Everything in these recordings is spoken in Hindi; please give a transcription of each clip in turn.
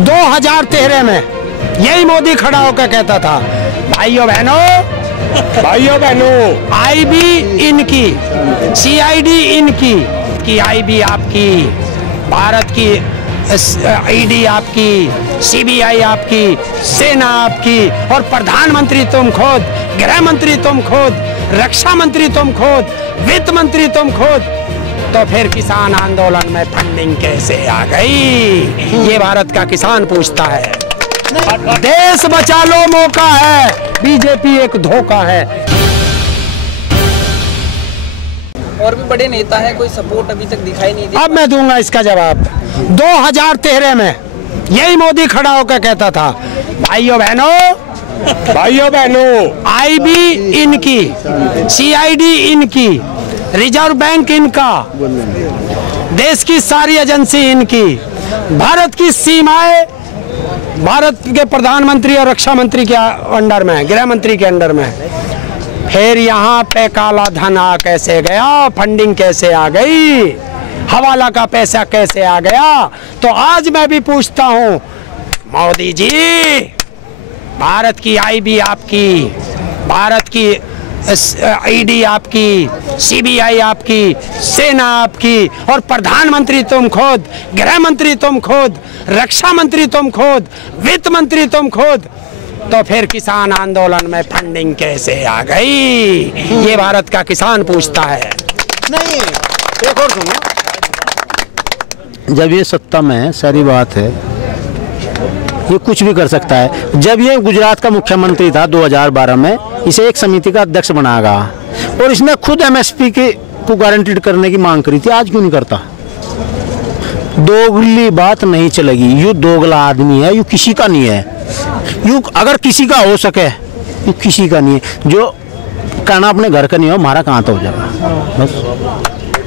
2013 में यही मोदी खड़ा होकर कहता था, भाइयों बहनों आईबी इनकी, सीआईडी इनकी, कि आईबी आपकी, भारत की ईडी आपकी, सीबीआई आपकी, सेना आपकी, और प्रधानमंत्री तुम खुद, गृह मंत्री तुम खुद, रक्षा मंत्री तुम खुद, वित्त मंत्री तुम खुद, तो फिर किसान आंदोलन में फंडिंग कैसे आ गई? ये भारत का किसान पूछता है। देश बचा लो मौका है, बीजेपी एक धोखा है। और भी बड़े नेता हैं, कोई सपोर्ट अभी तक दिखाई नहीं दिया। अब मैं दूंगा इसका जवाब। 2013 में यही मोदी खड़ा होकर कहता था, भाइयों बहनों आईबी इनकी, सीआईडी इनकी, रिजर्व बैंक इनका, देश की सारी एजेंसी इनकी, भारत की सीमाएं भारत के प्रधानमंत्री और रक्षा मंत्री के अंडर में, गृह मंत्री के अंडर में। फिर यहाँ पे काला धन आ कैसे गया, फंडिंग कैसे आ गई, हवाला का पैसा कैसे आ गया? तो आज मैं भी पूछता हूँ, मोदी जी, भारत की आईबी आपकी, भारत की ईडी आपकी, सीबीआई आपकी, सेना आपकी, और प्रधानमंत्री तुम खुद, गृह मंत्री तुम खुद, रक्षा मंत्री तुम खुद, वित्त मंत्री तुम खुद, तो फिर किसान आंदोलन में फंडिंग कैसे आ गई? ये भारत का किसान पूछता है। नहीं, एक और सुनो, जब ये सत्ता में है, सारी बात है, ये कुछ भी कर सकता है। जब ये गुजरात का मुख्यमंत्री था 2012 में, इसे एक समिति का अध्यक्ष बनाया और इसने खुद एमएसपी को गारंटीड करने की मांग करी थी। आज क्यों नहीं करता? दोगली बात नहीं चलेगी। यू दोगला आदमी है, यू किसी का नहीं है। यू अगर किसी का हो सके, यू किसी का नहीं है। जो कहना अपने घर का नहीं हो, हमारा कहाँ तो हो जाएगा। बस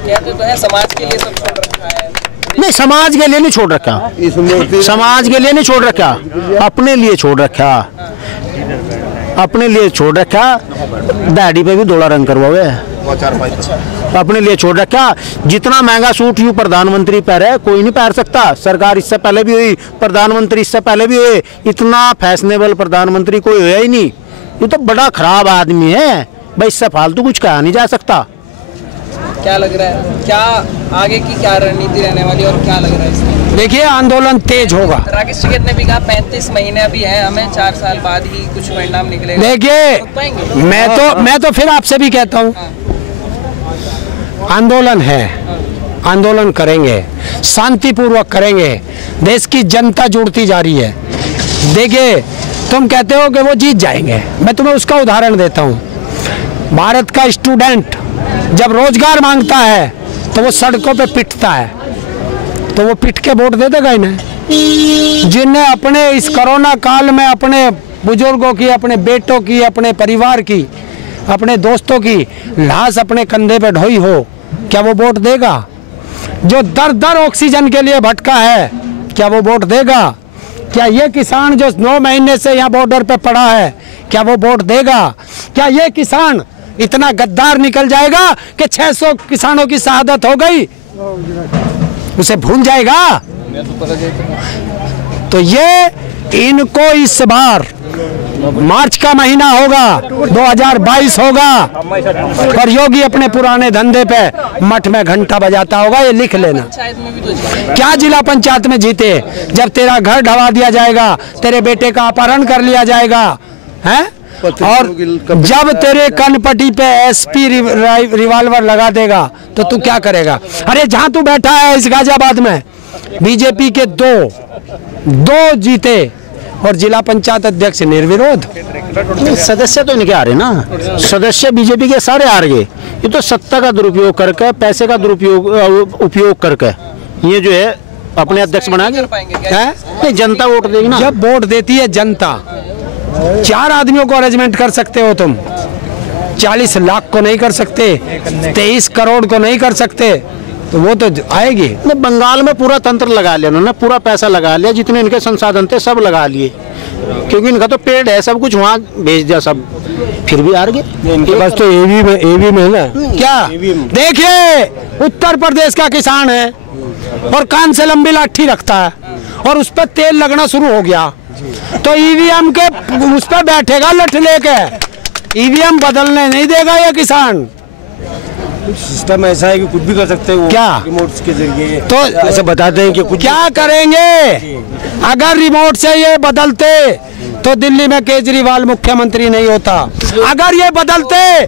कहते तो है समाज के लिए सब छोड़ रखा है। नहीं, समाज के लिए नहीं छोड़ रखा, समाज के लिए नहीं छोड़ रखा, अपने लिए छोड़ रखा, अपने लिए छोड़ रखा। दाढ़ी पे भी धोला रंग करवाओ, अपने लिए छोड़ रखा। जितना महंगा सूट यू प्रधानमंत्री पहने, कोई नहीं पहन सकता। सरकार इससे पहले भी हुई, प्रधानमंत्री इससे पहले भी हुए, इतना फैशनेबल प्रधानमंत्री कोई हुआ ही नहीं। ये तो बड़ा खराब आदमी है भाई, इससे फालतू कुछ कहा नहीं जा सकता। क्या लग रहा है, क्या आगे की क्या रणनीति रहने वाली, और क्या लग रहा है इसमें? देखिए, आंदोलन तेज होगा। राकेश टिकैत ने भी कहा 35 महीने अभी है, हमें 4 साल बाद ही कुछ परिणाम निकलेगा। देखिए, मैं तो फिर आपसे भी कहता हूँ, आंदोलन है, आंदोलन करेंगे, शांतिपूर्वक करेंगे। देश की जनता जुड़ती जा रही है। देखिए, तुम कहते हो कि वो जीत जाएंगे, मैं तुम्हें उसका उदाहरण देता हूँ। भारत का स्टूडेंट जब रोजगार मांगता है तो वो सड़कों पे पिटता है, तो वो पिट के वोट दे देगा इन्हें? जिन्हें अपने इस कोरोना काल में अपने बुजुर्गों की, अपने बेटों की, अपने परिवार की, अपने दोस्तों की लाश अपने कंधे पे ढोई हो, क्या वो वोट देगा? जो दर दर ऑक्सीजन के लिए भटका है, क्या वो वोट देगा? क्या ये किसान जो 9 महीने से यहाँ बॉर्डर पे पड़ा है, क्या वो वोट देगा? क्या ये किसान इतना गद्दार निकल जाएगा कि 600 किसानों की शहादत हो गई, उसे भूल जाएगा? तो ये इनको इस बार मार्च का महीना होगा, 2022 होगा, और योगी अपने पुराने धंधे पे मठ में घंटा बजाता होगा। ये लिख लेना। क्या जिला पंचायत में जीते, जब तेरा घर ढवा दिया जाएगा, तेरे बेटे का अपहरण कर लिया जाएगा, हैं? और जब तेरे कनपट्टी पे एसपी रिवाल्वर लगा देगा तो तू क्या करेगा? अरे जहां तू बैठा है इस गाजियाबाद में, बीजेपी के दो जीते और जिला पंचायत अध्यक्ष निर्विरोध। सदस्य तो इनके आ रहे ना, सदस्य बीजेपी के सारे आ रहे। ये तो सत्ता का दुरुपयोग करके, पैसे का उपयोग करके ये जो है अपने अध्यक्ष बना के जनता वोट देगी ना। जब वोट देती है जनता, 4 आदमियों को अरेंजमेंट कर सकते हो तुम, 40 लाख को नहीं कर सकते, 23 करोड़ को नहीं कर सकते, तो वो तो आएगी। बंगाल में पूरा तंत्र लगा लिया उन्होंने, पूरा पैसा लगा लिया, जितने इनके संसाधन थे सब लगा लिए, क्योंकि इनका तो पेड़ है, सब कुछ वहाँ भेज दिया सब, फिर भी हार गए। इनके पास तो एवी में ना, क्या देखिए, उत्तर प्रदेश का किसान है और कान से लंबी लाठी रखता है, और उस पर तेल लगना शुरू हो गया तो ईवीएम के उस पर बैठेगा लठ लेके, ईवीएम बदलने नहीं देगा ये किसान। सिस्टम ऐसा है कि कुछ भी कर सकते हैं वो क्या रिमोट के जरिए, तो ऐसे बताते हैं कि कुछ क्या करेंगे। अगर रिमोट से ये बदलते तो दिल्ली में केजरीवाल मुख्यमंत्री नहीं होता, अगर ये बदलते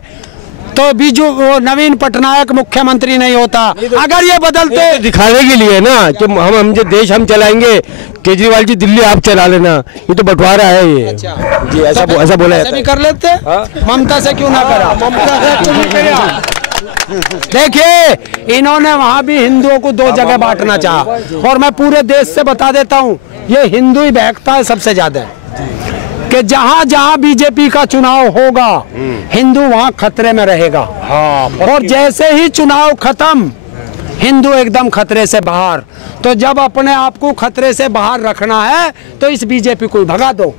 तो बीजू वो नवीन पटनायक मुख्यमंत्री नहीं होता, अगर ये बदलते दिखाने के लिए ना कि हम जो देश हम चलाएंगे, केजरीवाल जी दिल्ली आप चला लेना, ये तो बंटवारा है ये। अच्छा। जी ऐसा बोला ऐसे भी कर लेते, ममता से क्यों ना करा, ममता से क्यों नहीं करा। देखिए इन्होंने वहां भी हिंदुओं को दो जगह बांटना चाहा, और मैं पूरे देश से बता देता हूं ये हिंदू ही बहकता है सबसे ज्यादा, कि जहां जहां बीजेपी का चुनाव होगा हिंदू वहां खतरे में रहेगा। और जैसे ही चुनाव खत्म हिंदू एकदम खतरे से बाहर। तो जब अपने आप को खतरे से बाहर रखना है तो इस बीजेपी को भगा दो,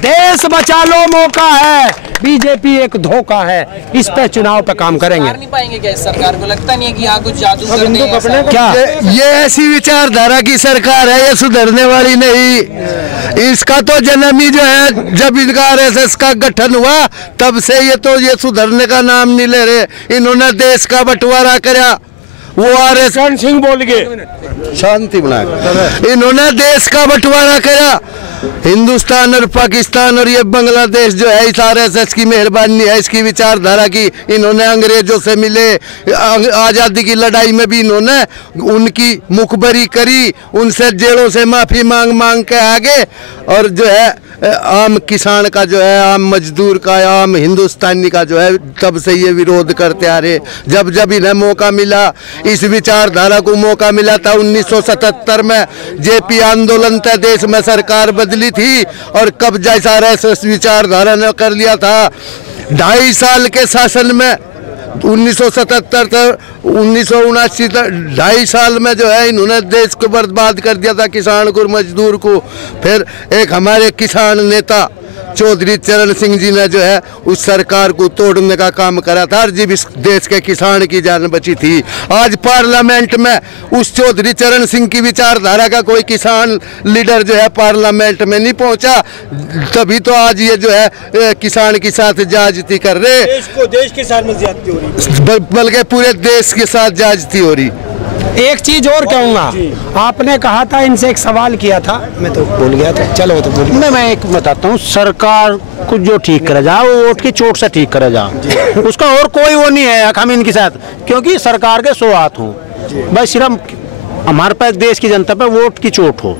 देश बचा लो मौका है, बीजेपी एक धोखा है, इस पे चुनाव पे काम करेंगे। नहीं पाएंगे क्या इस सरकार को, लगता नहीं है कि यहाँ कुछ जादू करने हैं क्या ये ऐसी विचारधारा की सरकार है, ये सुधरने वाली नहीं। इसका तो जन्म ही जो है जब इनका आरएसएस का गठन हुआ तब से ये सुधरने का नाम नहीं ले रहे। इन्होंने देश का बंटवारा करा, वो आरएसएस सिंह बोल के शांति बना, इन्होंने देश का बंटवारा करा। हिंदुस्तान और पाकिस्तान और ये बांग्लादेश जो है इस आरएसएस की मेहरबानी है, इसकी विचारधारा की। इन्होंने अंग्रेजों से मिले, आज़ादी की लड़ाई में भी इन्होंने उनकी मुखबरी करी, उनसे जेलों से माफ़ी मांग मांग के आगे, और जो है आम किसान का जो है, आम मजदूर का, आम हिंदुस्तानी का जो है तब से ये विरोध करते आ रहे। जब जब इन्हें मौका मिला, इस विचारधारा को मौका मिला था 1977 में जेपी आंदोलन तय देश में सरकार बदली थी, और कब्जा इस आरएसएस विचारधारा ने कर लिया था। 2.5 साल के शासन में 1977 तक 1979 तक 2.5 साल में जो है इन्होंने देश को बर्बाद कर दिया था, किसान को, मजदूर को। फिर एक हमारे किसान नेता चौधरी चरण सिंह जी ने जो है उस सरकार को तोड़ने का काम करा था, और जब इस देश के किसान की जान बची थी। आज पार्लियामेंट में उस चौधरी चरण सिंह की विचारधारा का कोई किसान लीडर जो है पार्लियामेंट में नहीं पहुंचा, तभी तो आज ये जो है किसान के साथ ज्यादती कर रहे, देश के साथ में ज्यादती हो रही, बल्कि पूरे देश के साथ ज्यादती हो रही। एक चीज और कहूँगा, आपने कहा था, इनसे एक सवाल किया था, मैं तो भूल गया था, चलो तो भूल। मैं एक बताता हूँ, सरकार कुछ जो ठीक करे जा वो वोट की चोट से ठीक करे जा, उसका और कोई वो नहीं है हम इनके साथ, क्योंकि सरकार के 100 हाथ हों, बस सिर्फ हमारे पास देश की जनता पे वोट की चोट हो,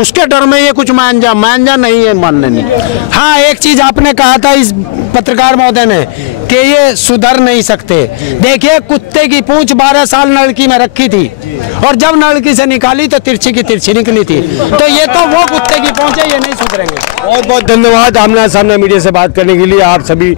उसके डर में ये कुछ मान जा नहीं है, मानने नहीं। हाँ, एक चीज आपने कहा था इस पत्रकार महोदय ने कि ये सुधर नहीं सकते। देखिए कुत्ते की पूंछ 12 साल नलकी में रखी थी, और जब नलकी से निकाली तो तिरछी की तिरछी निकली थी, तो ये तो वो कुत्ते की पूंछ है, ये नहीं सुधरेंगे। बहुत बहुत धन्यवाद आमना सामना मीडिया से बात करने के लिए आप सभी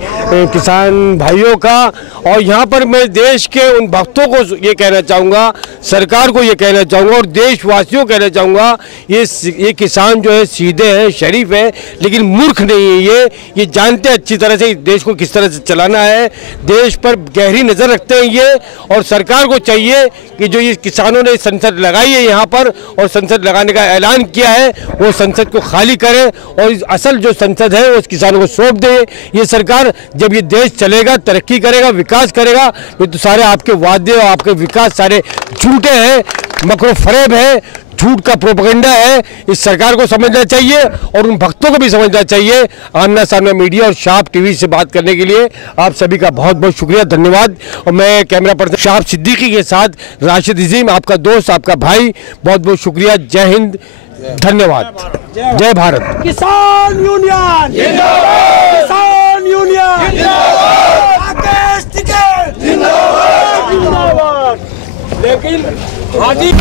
किसान भाइयों का। और यहाँ पर मैं देश के उन भक्तों को ये कहना चाहूँगा, सरकार को ये कहना चाहूँगा, और देशवासियों को कहना चाहूँगा, ये किसान जो है सीधे हैं, शरीफ है, लेकिन मूर्ख नहीं है। ये जानते हैं अच्छी तरह से देश को किस तरह से चलाना है, देश पर गहरी नज़र रखते हैं ये। और सरकार को चाहिए कि जो ये किसानों ने संसद लगाई है यहाँ पर, और संसद लगाने का ऐलान किया है, वो संसद को खाली करे और असल जो संसद है वो किसानों को सौंप दे। ये सरकार जब ये देश चलेगा, तरक्की करेगा, विकास करेगा, ये तो सारे आपके वादे और आपके विकास सारे झूठे हैं, मकरो फरेब है, झूठ का प्रोपेगेंडा है। इस सरकार को समझना चाहिए और उन भक्तों को भी समझना चाहिए। आमना सामना मीडिया और शाप टीवी से बात करने के लिए आप सभी का बहुत बहुत शुक्रिया, धन्यवाद। और मैं कैमरा पर्सन शाप सिद्दीकी के साथ राशिद अजीम, आपका दोस्त, आपका भाई, बहुत बहुत शुक्रिया। जय हिंद, धन्यवाद, जय भारत। किसान यूनियन जिंदाबाद, किसान यूनियन जिंदाबाद, आकाश टिकट जिंदाबाद, जिंदाबाद। लेकिन हाजी